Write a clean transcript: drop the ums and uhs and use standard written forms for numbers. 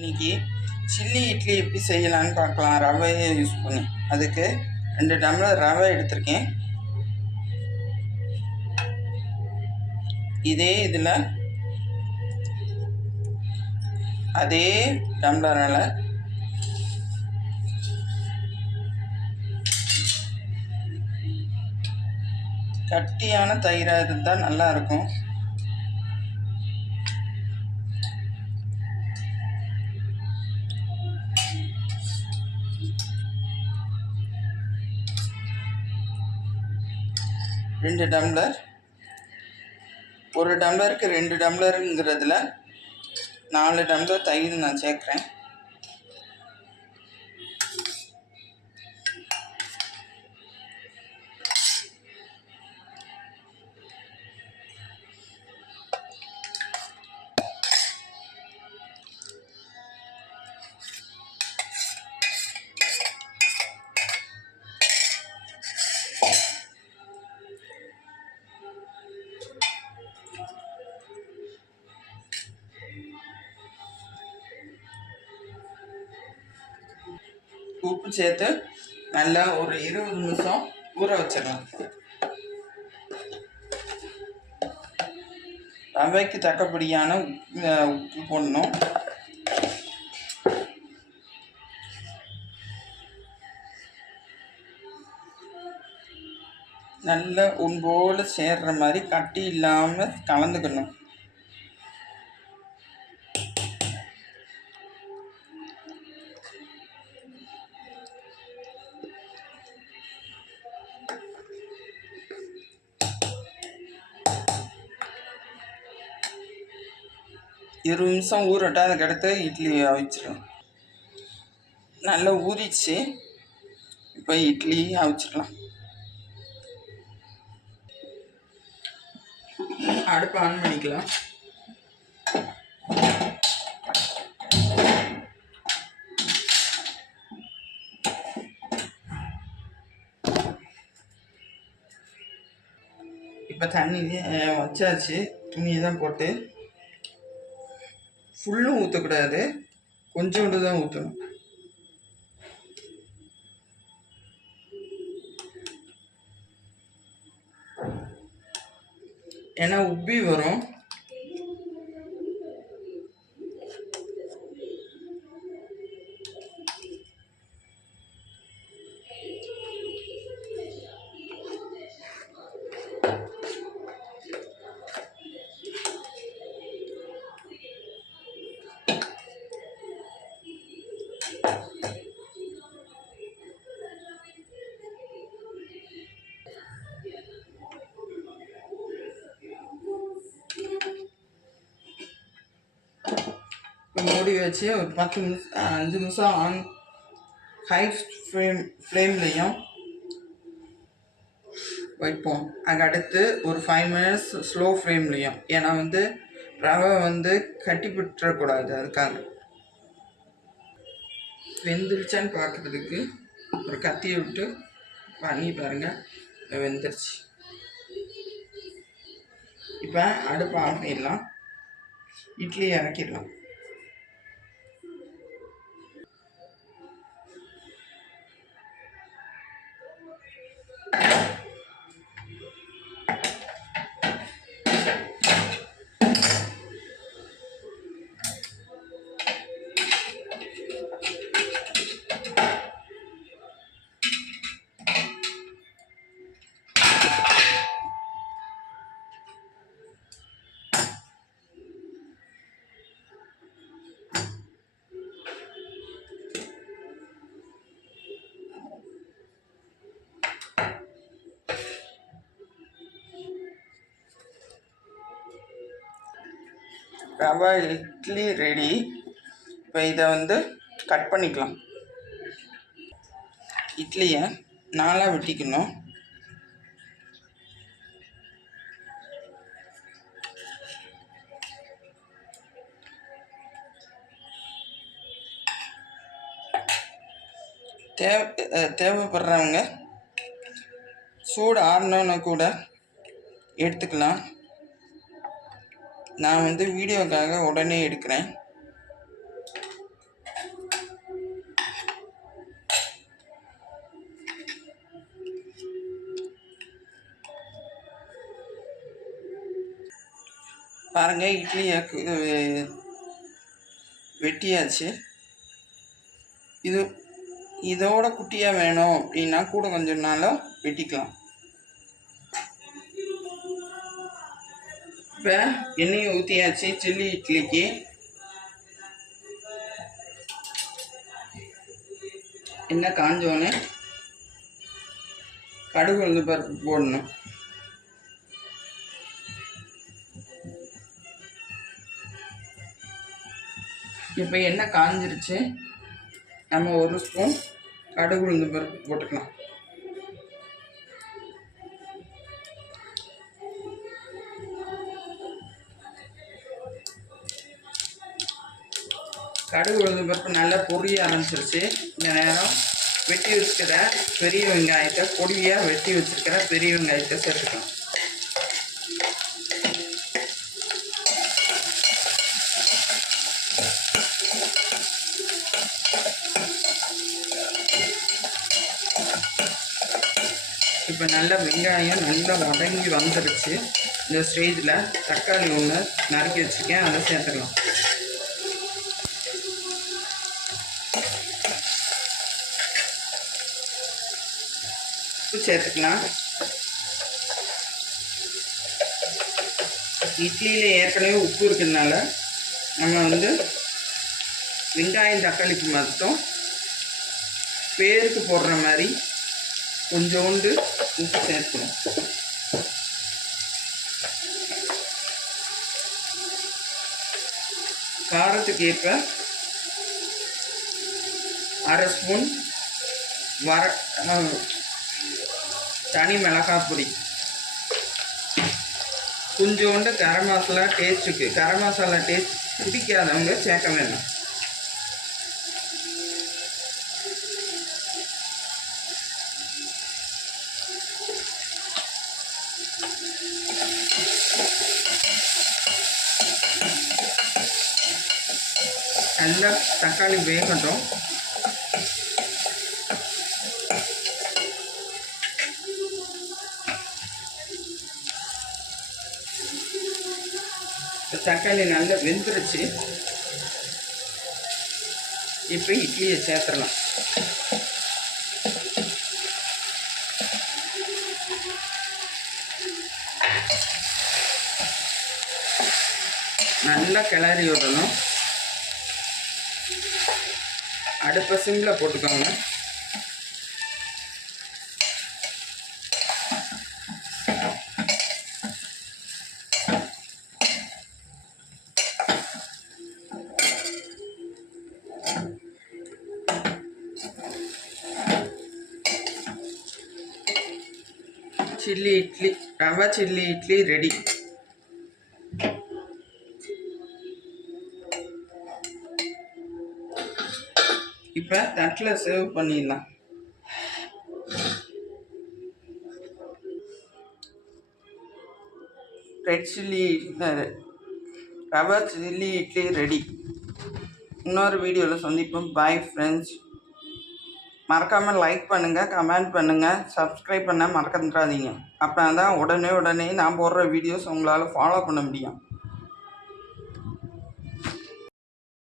இன்னைக்கு சில்லி இட்லி எப்படி செய்யலான்னு பார்க்கலாம். ரவையை யூஸ் பண்ணி அதுக்கு 2 டம்ளர் ரவை எடுத்திருக்கேன். இதே இதில் அதே டம்ளரால் கட்டியான தயிராக இருந்தால் நல்லாயிருக்கும். ரெண்டு டம்ளர், 1 டம்ளருக்கு 2 டம்ளருங்கிறதுல 4 டம்ளர் தயிர் நான் சேர்க்குறேன். உப்பு சேர்த்து நல்லா ஒரு 20 நிமிஷம் ஊற வச்சிடலாம். ரவைக்கு தக்கபடியான உப்பு போடணும். நல்லா ஒன்போடு சேர்ற மாதிரி கட்டி இல்லாமல் கலந்துக்கணும். இருபது நிமிஷம் ஊறட்டா அதுக்கடுத்து இட்லி அவிச்சிடலாம். நல்லா ஊறிச்சு. இப்போ இட்லி அவிச்சிடலாம். அடுப்பு ஆன் பண்ணிக்கலாம். இப்போ தண்ணி வச்சாச்சு. துணியை தான் போட்டு ஃபுல்லும் ஊற்றக்கூடாது, கொஞ்சோண்டு தான் ஊற்றணும். ஏன்னா உப்பி வரும். மூடி வச்சு ஒரு 5 நிமிஷம் ஆன் ஹை ஃப்ளேம்லேயும் வைப்போம். அதுக்கடுத்து ஒரு 5 மினிட்ஸ் ஸ்லோ ஃப்ளேம்லேயும். ஏன்னா ரவை கட்டி விட்டுறக்கூடாது. அதுக்காக வெந்துருச்சான்னு பார்க்குறதுக்கு ஒரு கத்தியை விட்டு பண்ணி பாருங்கள். வெந்துருச்சு. இப்போ அடுப்பு ஆஃப் பண்ணிடலாம். இட்லி இறக்கிடலாம். ரவா இட்லி ரெடி. இப்போ இதை கட் பண்ணிக்கலாம். இட்லியை 4ஆக வெட்டிக்கணும். தேவைப்படுறவங்க சூடு ஆறணுன்னு கூட எடுத்துக்கலாம். நான் வீடியோக்காக உடனே எடுக்கிறேன். பாருங்கள், இட்லியை வெட்டியாச்சு. இதோட குட்டியாக வேணும் அப்படின்னா கூட கொஞ்சம் நாளாக வெட்டிக்கலாம். இப்போ எண்ணெயை ஊற்றியாச்சு. சில்லி இட்லிக்கு எண்ணெய் காஞ்சோன்னு கடுகு உளுந்து பருப்பு போடணும். இப்போ எண்ணெய் காஞ்சிருச்சு. நம்ம 1 ஸ்பூன் கடுகு உளுந்து பருப்பு போட்டுக்கலாம். கடுகு உளுந்து பருப்பு நல்லா பொரிய ஆரம்பிச்சிருச்சு. இந்த நேரம் வெட்டி வச்சுக்கிற பெரிய வெங்காயத்தை, பொடியாக வெட்டி வச்சுருக்கிற பெரிய வெங்காயத்தை சேர்த்துக்கலாம். இப்போ நல்லா வெங்காயம் நல்லா வதங்கி வந்துருச்சு. இந்த ஸ்டேஜில் தக்காளி ஒன்று நறுக்கி வச்சுருக்கேன், அதை சேர்த்துக்கலாம். உப்பு சேர்த்துக்கலாம். இட்லியில் ஏற்கனவே உப்பு இருக்கிறதுனால நம்ம வெங்காயம் தக்காளிக்கு மட்டும் பேருக்கு போடுற மாதிரி கொஞ்சோண்டு உப்பு சேர்க்கணும். காரத்துக்கு ஏற்ப 1/2 ஸ்பூன் தனி மிளகாய் பொடி, கொஞ்சோண்டு கரம் மசாலா டேஸ்ட்டுக்கு. கரம் மசாலா டேஸ்ட் பிடிக்காதவங்க சேர்க்க வேண்டாம். நல்லா தக்காளி வேகட்டும். தக்காளி நல்லா வெந்துருச்சு. இப்போ இட்லியை சேர்த்துடலாம். நல்லா கிளறி விடணும். அடுப்பை சிம்மில் போட்டுக்கோங்க. Chilli idli, rava chilli idli ready. இப்போ தட்டில் சர்வ் பண்ணிடலாம். Red chilli rava chilli idli ready. இன்னொரு வீடியோவில் சந்திப்போம். Bye friends. மறக்காமல் லைக் பண்ணுங்கள், கமெண்ட் பண்ணுங்கள், சப்ஸ்கிரைப் பண்ண மறந்துடாதீங்க. அப்படின்னா தான் உடனே நான் போடுற வீடியோஸ் உங்களால் ஃபாலோ பண்ண முடியும்.